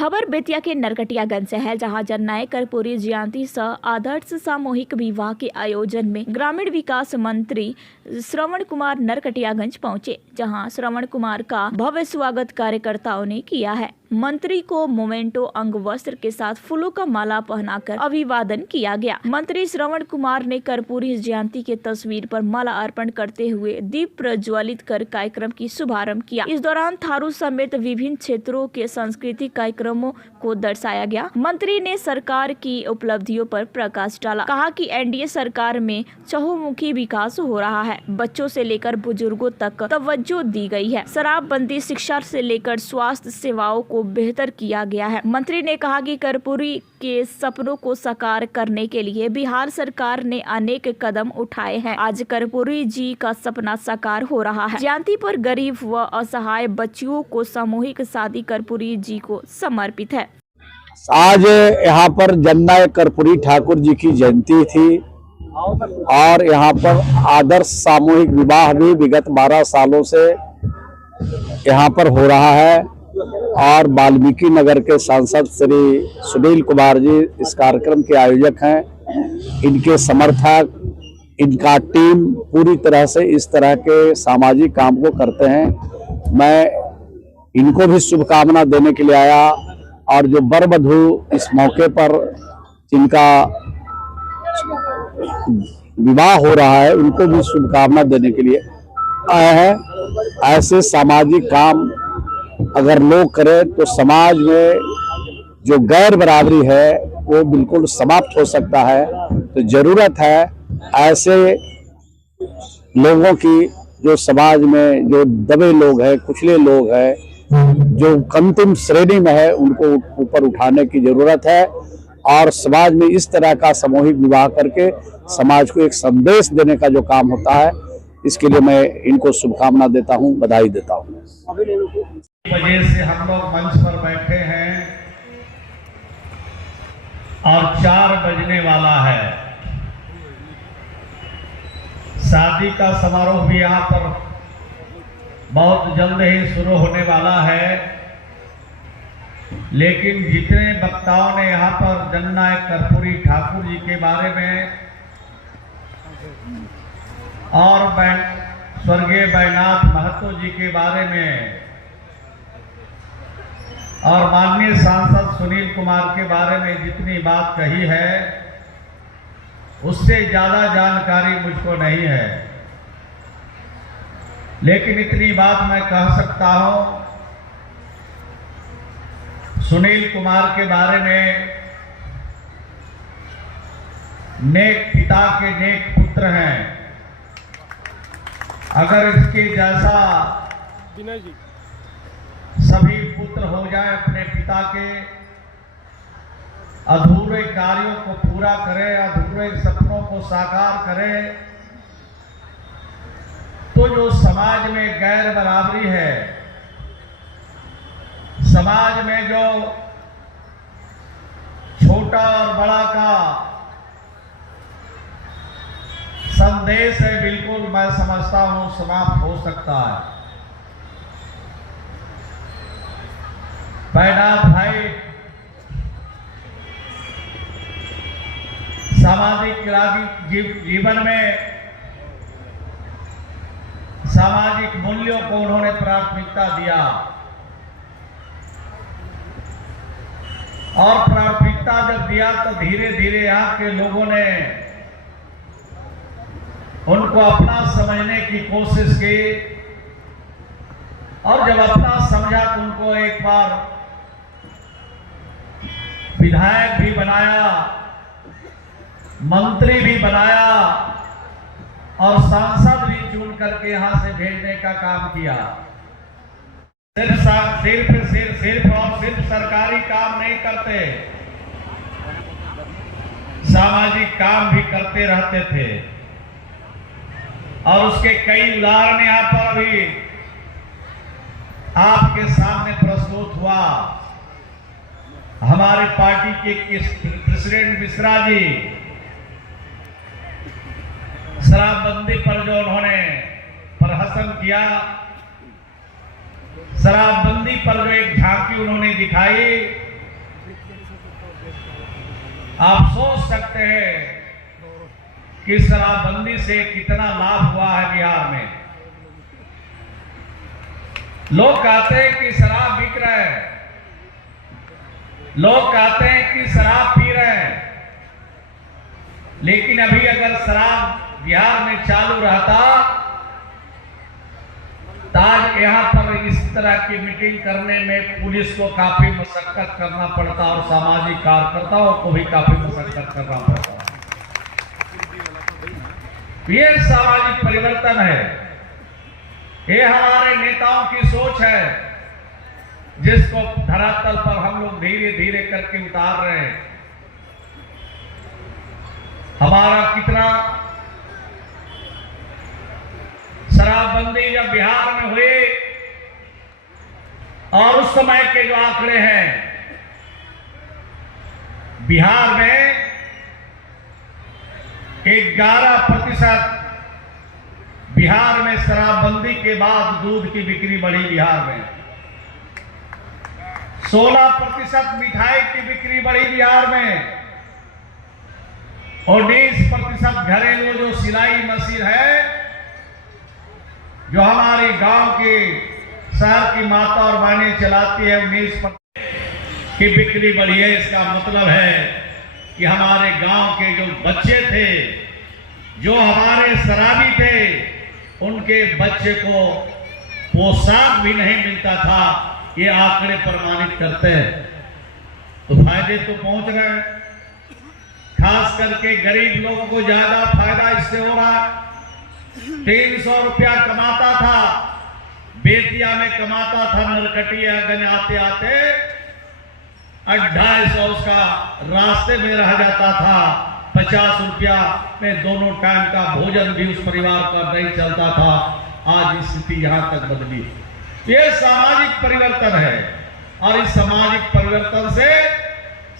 खबर बेतिया के नरकटियागंज से है, जहां जननायक कर्पूरी जयंती सह आदर्श सामूहिक विवाह के आयोजन में ग्रामीण विकास मंत्री श्रवण कुमार नरकटियागंज पहुंचे, जहां श्रवण कुमार का भव्य स्वागत कार्यकर्ताओं ने किया है। मंत्री को मोमेंटो अंग वस्त्र के साथ फूलों का माला पहनाकर अभिवादन किया गया। मंत्री श्रवण कुमार ने कर्पूरी जयंती के तस्वीर पर माला अर्पण करते हुए दीप प्रज्वलित कर कार्यक्रम की शुभारंभ किया। इस दौरान थारू समेत विभिन्न क्षेत्रों के सांस्कृतिक कार्यक्रमों को दर्शाया गया। मंत्री ने सरकार की उपलब्धियों पर प्रकाश डाला, कहा कि एनडीए सरकार में चहुमुखी विकास हो रहा है। बच्चों से लेकर बुजुर्गों तक तवज्जो दी गई है। शराबबंदी, शिक्षा से लेकर स्वास्थ्य सेवाओं को बेहतर किया गया है। मंत्री ने कहा कि कर्पूरी के सपनों को साकार करने के लिए बिहार सरकार ने अनेक कदम उठाए हैं। आज कर्पूरी जी का सपना साकार हो रहा है। जयंती पर गरीब व असहाय बच्चियों को सामूहिक शादी कर्पूरी जी को समर्पित है। आज यहाँ पर जननायक कर्पूरी ठाकुर जी की जयंती थी और यहाँ पर आदर्श सामूहिक विवाह भी विगत 12 सालों से यहाँ पर हो रहा है और वाल्मीकि नगर के सांसद श्री सुनील कुमार जी इस कार्यक्रम के आयोजक हैं। इनके समर्थक, इनका टीम पूरी तरह से इस तरह के सामाजिक काम को करते हैं। मैं इनको भी शुभकामना देने के लिए आया और जो वर वधू इस मौके पर जिनका विवाह हो रहा है उनको भी शुभकामना देने के लिए आया है। ऐसे सामाजिक काम अगर लोग करें तो समाज में जो गैर बराबरी है वो बिल्कुल समाप्त हो सकता है। तो जरूरत है ऐसे लोगों की जो समाज में जो दबे लोग हैं, कुचले लोग हैं, जो अंतिम श्रेणी में है, उनको ऊपर उठाने की जरूरत है और समाज में इस तरह का सामूहिक विवाह करके समाज को एक संदेश देने का जो काम होता है, इसके लिए मैं इनको शुभकामना देता हूं, बधाई देता हूं। वजह से हम लोग मंच पर बैठे हैं और 4 बजने वाला है। शादी का समारोह भी यहाँ पर बहुत जल्द ही शुरू होने वाला है, लेकिन जितने वक्ताओं ने यहाँ पर जननायक कर्पूरी ठाकुर जी के बारे में और स्वर्गीय बैनाथ महतो जी के बारे में और माननीय सांसद सुनील कुमार के बारे में जितनी बात कही है उससे ज्यादा जानकारी मुझको नहीं है, लेकिन इतनी बात मैं कह सकता हूं, सुनील कुमार के बारे में नेक पिता के नेक पुत्र हैं। अगर इसके जैसा सभी पुत्र हो जाए, अपने पिता के अधूरे कार्यों को पूरा करे, अधूरे सपनों को साकार करे, तो जो समाज में गैर बराबरी है, समाज में जो छोटा और बड़ा का संदेश है, बिल्कुल मैं समझता हूं समाप्त हो सकता है। बैनाथ भाई सामाजिक जीवन में सामाजिक मूल्यों को उन्होंने प्राथमिकता दिया और प्राथमिकता जब दिया तो धीरे धीरे यहाँ के लोगों ने उनको अपना समझने की कोशिश की और जब अपना समझा तो उनको एक बार विधायक भी बनाया, मंत्री भी बनाया और सांसद भी चुन करके यहां से भेजने का काम किया। सिर्फ और सिर्फ सरकारी काम नहीं करते, सामाजिक काम भी करते रहते थे और उसके कई उदाहरण यहां पर अभी आपके सामने प्रस्तुत हुआ। हमारे पार्टी के प्रेसिडेंट मिश्रा जी शराबबंदी पर जो उन्होंने प्रहसन किया, शराबबंदी पर जो एक झांकी उन्होंने दिखाई, आप सोच सकते हैं कि शराबबंदी से कितना लाभ हुआ है बिहार में। लोग कहते हैं कि शराब बिक रहा है, लोग कहते हैं कि शराब पी रहे हैं, लेकिन अभी अगर शराब बिहार में चालू रहता तो आज यहाँ पर इस तरह की मीटिंग करने में पुलिस को काफी मशक्कत करना पड़ता और सामाजिक कार्यकर्ताओं को भी काफी मशक्कत करना पड़ता। ये सामाजिक परिवर्तन है, ये हमारे नेताओं की सोच है, जिसको धरातल पर हम लोग धीरे धीरे करके उतार रहे हैं। हमारा कितना शराबबंदी जब बिहार में हुई और उस समय के जो आंकड़े हैं, बिहार में 11% बिहार में शराबबंदी के बाद दूध की बिक्री बढ़ी। बिहार में 16% मिठाई की बिक्री बढ़ी। बिहार में 19% घरेलू जो सिलाई मशीन है, जो हमारी गांव के शहर की माता और बहनें चलाती है, 19% की बिक्री बढ़ी है। इसका मतलब है कि हमारे गांव के जो बच्चे थे, जो हमारे शराबी थे, उनके बच्चे को पोशाक भी नहीं मिलता था। ये आंकड़े प्रमाणित करते हैं। तो फायदे तो पहुंच रहे हैं, खास करके गरीब लोगों को ज्यादा फायदा इससे हो रहा है। 300 रुपया कमाता था, बेतिया में कमाता था, नरकटियागंज आते आते 250 उसका रास्ते में रह जाता था। 50 रुपया में दोनों टाइम का भोजन भी उस परिवार का नहीं चलता था। आज स्थिति यहां तक बदली। ये सामाजिक परिवर्तन है और इस सामाजिक परिवर्तन से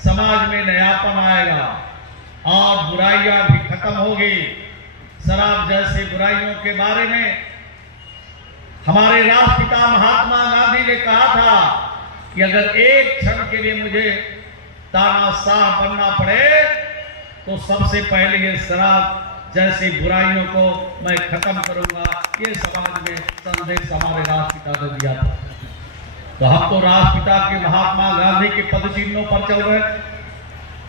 समाज में नयापन आएगा और बुराइयां भी खत्म होगी। शराब जैसी बुराइयों के बारे में हमारे राष्ट्रपिता महात्मा गांधी ने कहा था कि अगर एक क्षण के लिए मुझे तानाशाह बनना पड़े तो सबसे पहले ये शराब जैसी बुराइयों को मैं खत्म करूंगा। ये समाज में संदेश हमारे राष्ट्रपिता ने दिया था। तो हम तो राष्ट्रपिता के महात्मा गांधी के पद चिन्हों पर चल रहे।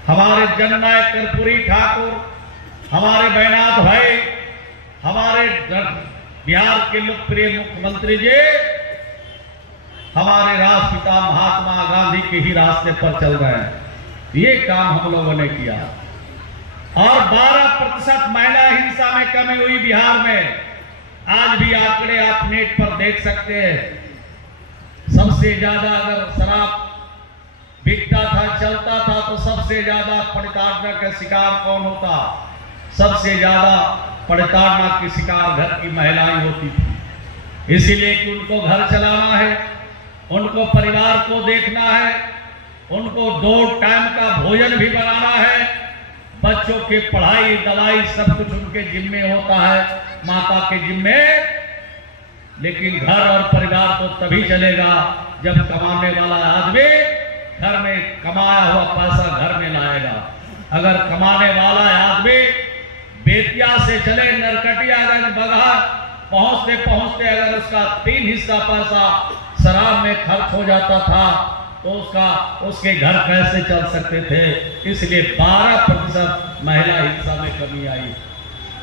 हमारे जननायक कर्पूरी ठाकुर, हमारे बैनाथ भाई, हमारे बिहार के लोकप्रिय मुख्यमंत्री जी हमारे राष्ट्रपिता महात्मा गांधी के ही रास्ते पर चल रहे हैं। ये काम हम लोगों ने किया और 12% महिला हिंसा में कमी हुई बिहार में। आज भी आंकड़े आप नेट पर देख सकते हैं। सबसे ज्यादा अगर शराब बिकता था, चलता था, तो सबसे ज्यादा परिताड़ना का शिकार कौन होता? सबसे ज्यादा परिताड़ना के शिकार घर की महिलाएं होती थी। इसीलिए कि उनको घर चलाना है, उनको परिवार को देखना है, उनको 2 टाइम का भोजन भी बनाना है, बच्चों के पढ़ाई दवाई सब कुछ उनके जिम्मे होता है, माता के जिम्मे। लेकिन घर और परिवार तो तभी चलेगा जब कमाने वाला आदमी घर में कमाया हुआ पैसा घर में लाएगा। अगर कमाने वाला आदमी बेतिया से चले नरकटियागंज बगहा पहुंचते पहुंचते अगर उसका 3 हिस्सा पैसा शराब में खर्च हो जाता था तो उसके घर कैसे चल सकते थे? इसलिए 12% महिला हिंसा में कमी आई।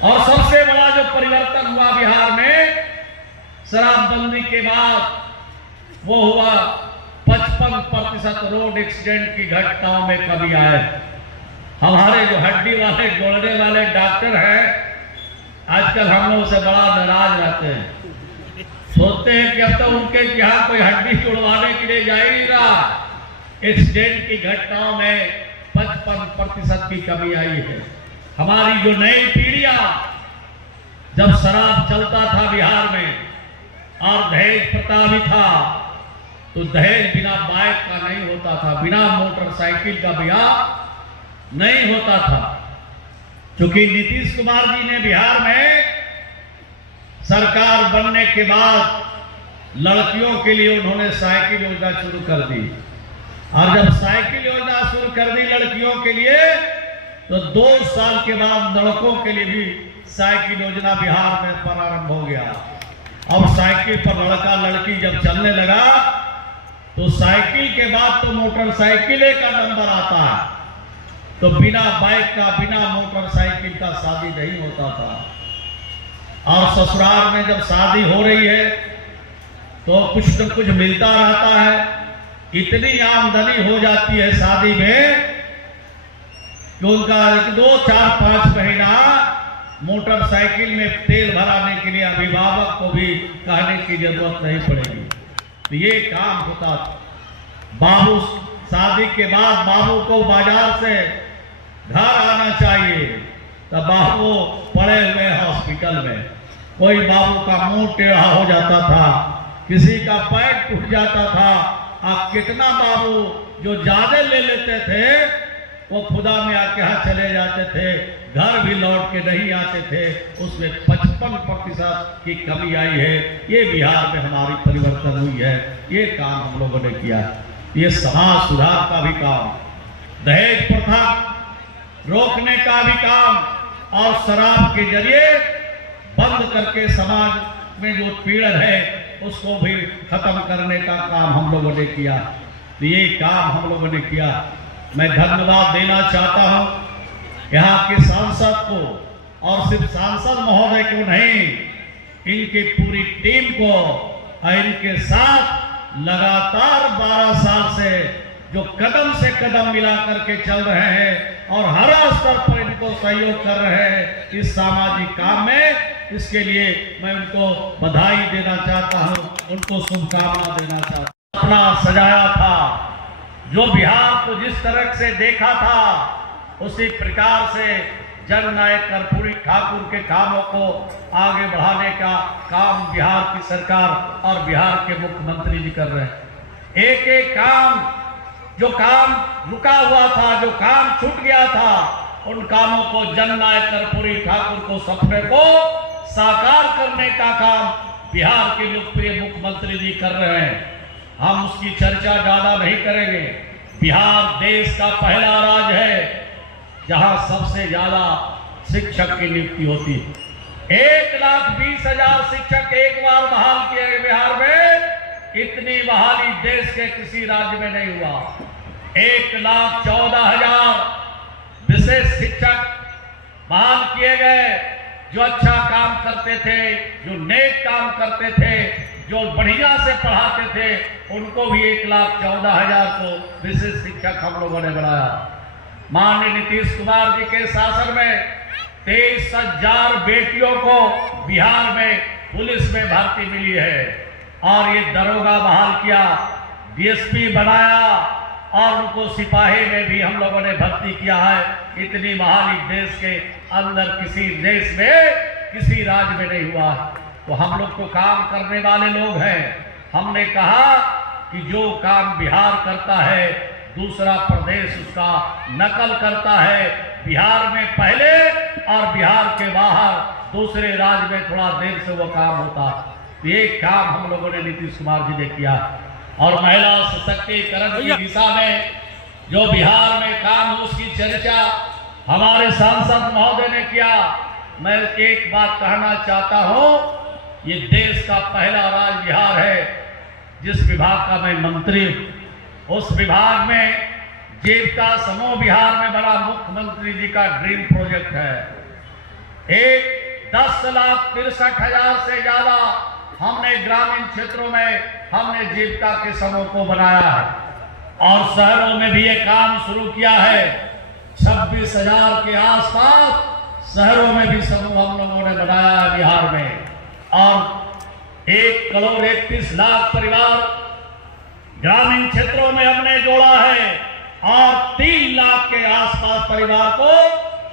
और सबसे बड़ा जो परिवर्तन हुआ बिहार में शराबबंदी के बाद वो हुआ 55% रोड एक्सीडेंट की घटनाओं में कमी आए। हमारे जो हड्डी वाले जोड़ने वाले डॉक्टर हैं आजकल हम लोगों से बड़ा नाराज रहते हैं, सोचते हैं कि अब तो उनके यहाँ कोई हड्डी जुड़वाने के लिए जा ही नहीं रहा। एक्सीडेंट की घटनाओं में 55% की कमी आई है। हमारी जो नई पीढ़ियां, जब शराब चलता था बिहार में और दहेज प्रथा भी था, तो दहेज बिना बाइक का नहीं होता था, बिना मोटरसाइकिल का ब्याह नहीं होता था। क्योंकि नीतीश कुमार जी ने बिहार में सरकार बनने के बाद लड़कियों के लिए उन्होंने साइकिल योजना शुरू कर दी। और जब साइकिल योजना शुरू कर दी लड़कियों के लिए, तो 2 साल के बाद लड़कों के लिए भी साइकिल योजना बिहार में प्रारंभ हो गया। अब साइकिल पर लड़का लड़की जब चलने लगा तो साइकिल के बाद तो मोटरसाइकिल का नंबर आता है, तो बिना बाइक का, बिना मोटरसाइकिल का शादी नहीं होता था। और ससुराल में जब शादी हो रही है तो कुछ न कुछ मिलता रहता है। इतनी आमदनी हो जाती है शादी में कि उनका 2, 4, 5 महीना मोटरसाइकिल में तेल भराने के लिए अभिभावक को भी कहने की जरूरत नहीं पड़ेगी। तो ये काम होता था। बाबू शादी के बाद बाबू को बाजार से घर आना चाहिए, तब बाबू पड़े हुए हॉस्पिटल में। कोई बाबू का मुंह टेढ़ा हो जाता था, किसी का पैर टूट जाता था। अब कितना बाबू जो ज्यादा ले लेते थे वो खुदा में आके यहाँ चले जाते थे, घर भी लौट के नहीं आते थे। उसमें 55% की कमी आई है। ये बिहार में हमारी परिवर्तन हुई है। ये काम हम लोगों ने किया। ये समाज सुधार का भी काम, दहेज प्रथा रोकने का भी काम, और शराब के जरिए बंद करके समाज में जो पीड़न है उसको भी खत्म करने का काम हम लोगों ने किया। तो ये काम हम लोगों ने किया। मैं धन्यवाद देना चाहता हूं यहाँ के सांसद को, और सिर्फ सांसद महोदय को नहीं, इनकी पूरी टीम को, और इनके साथ लगातार 12 साल से जो कदम से कदम मिला करके चल रहे हैं और हर स्तर पर इनको सहयोग कर रहे हैं इस सामाजिक काम में। इसके लिए मैं उनको बधाई देना चाहता हूं, उनको शुभकामना देना चाहता हूं। अपना सजाया था, जो बिहार को जिस तरह से देखा था उसी प्रकार से जननायक कर्पूरी ठाकुर के कामों को आगे बढ़ाने का काम बिहार की सरकार और बिहार के मुख्यमंत्री जी कर रहे हैं। एक एक काम, जो काम रुका हुआ था, जो काम छूट गया था, उन कामों को जननायक कर्पूरी ठाकुर को सपने को साकार करने का काम बिहार के लोकप्रिय मुख्यमंत्री जी कर रहे हैं। हम उसकी चर्चा ज्यादा नहीं करेंगे। बिहार देश का पहला राज्य है जहां सबसे ज्यादा शिक्षक की नियुक्ति होती है। 1,20,000 शिक्षक एक बार बहाल किए गए बिहार में। इतनी बहाली देश के किसी राज्य में नहीं हुआ। 1,14,000 विशेष शिक्षक बहाल किए गए, जो अच्छा काम करते थे, जो नेक काम करते थे, जो बढ़िया से पढ़ाते थे, उनको भी 1,14,000 को विशेष शिक्षक हम लोगों ने बनाया। माननीय नीतीश कुमार जी के शासन में 23,000 बेटियों को बिहार में पुलिस में भर्ती मिली है, और ये दरोगा बहाल किया, डीएसपी बनाया, और उनको सिपाही में भी हम लोगों ने भर्ती किया है। इतनी बहाली देश के अंदर किसी देश में, किसी राज्य में नहीं हुआ। तो हम लोग तो काम करने वाले लोग हैं। हमने कहा कि जो काम बिहार करता है दूसरा प्रदेश उसका नकल करता है। बिहार में पहले और बिहार के बाहर दूसरे राज्य में थोड़ा देर से वो काम होता। ये काम हम लोगों ने नीतीश कुमार जी ने किया। और महिला सशक्तिकरण की दिशा में जो बिहार में काम हो उसकी चर्चा हमारे सांसद महोदय ने किया। मैं एक बात कहना चाहता हूं, ये देश का पहला राज्य बिहार है जिस विभाग का मैं मंत्री हूं। उस विभाग में जीविका समूह बिहार में बड़ा मुख्यमंत्री जी का ड्रीम प्रोजेक्ट है। 10,63,000 से ज्यादा हमने ग्रामीण क्षेत्रों में हमने जीविका के समूह को बनाया है, और शहरों में भी ये काम शुरू किया है। 26,000 के आसपास शहरों में भी समूह हम लोगों ने बनाया है बिहार में, और 1,31,00,000 परिवार ग्रामीण क्षेत्रों में हमने जोड़ा है, और 3 लाख के आसपास परिवार को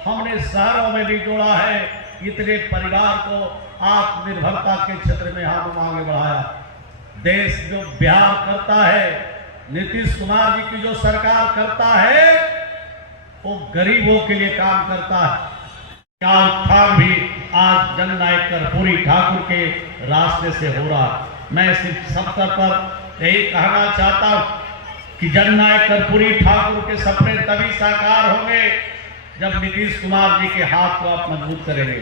हमने शहरों में भी जोड़ा है। इतने परिवार को आत्मनिर्भरता के क्षेत्र में हम आगे बढ़ाया। देश जो बिहार करता है, नीतीश कुमार जी की जो सरकार करता है, वो गरीबों के लिए काम करता है। क्या उत्थान भी आज जननायक कर्पूरी ठाकुर के रास्ते से हो रहा। मैं इस अवसर पर यही कहना चाहता हूं कि जननायक कर्पूरी ठाकुर के सपने तभी साकार होंगे जब नीतीश कुमार जी के हाथ को आप मजबूत करेंगे।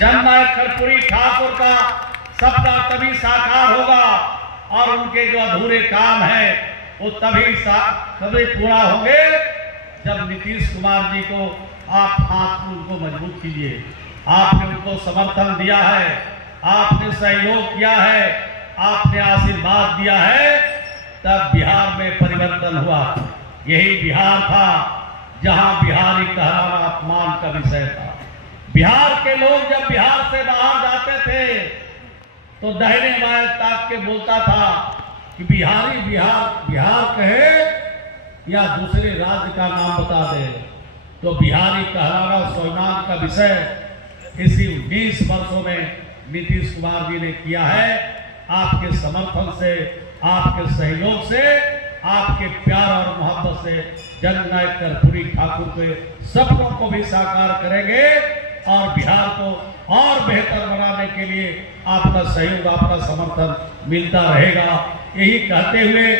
जननायक कर्पूरी ठाकुर का सपना तभी साकार होगा और उनके जो अधूरे काम हैं वो तभी पूरा होंगे जब नीतीश कुमार जी को आप हाथ उनको मजबूत कीजिए। आपने उनको समर्थन दिया है, आपने सहयोग किया है, आपने आशीर्वाद दिया है, तब बिहार में परिवर्तन हुआ। यही बिहार था जहां बिहारी कहलाना अपमान का विषय था। बिहार के लोग जब बिहार से बाहर जाते थे तो दाहिने बाएं ताक के बोलता था कि बिहारी बिहार कहे या दूसरे राज्य का नाम बता दे। तो बिहारी कहलाना स्वाभिमान का विषय इसी 20 वर्षों में नीतीश कुमार जी ने किया है। आपके समर्थन से, आपके सहयोग से, आपके प्यार और मोहब्बत से जननायक कर्पूरी ठाकुर के सपनों को भी साकार करेंगे और बिहार को और बेहतर बनाने के लिए आपका सहयोग, आपका समर्थन मिलता रहेगा। यही कहते हुए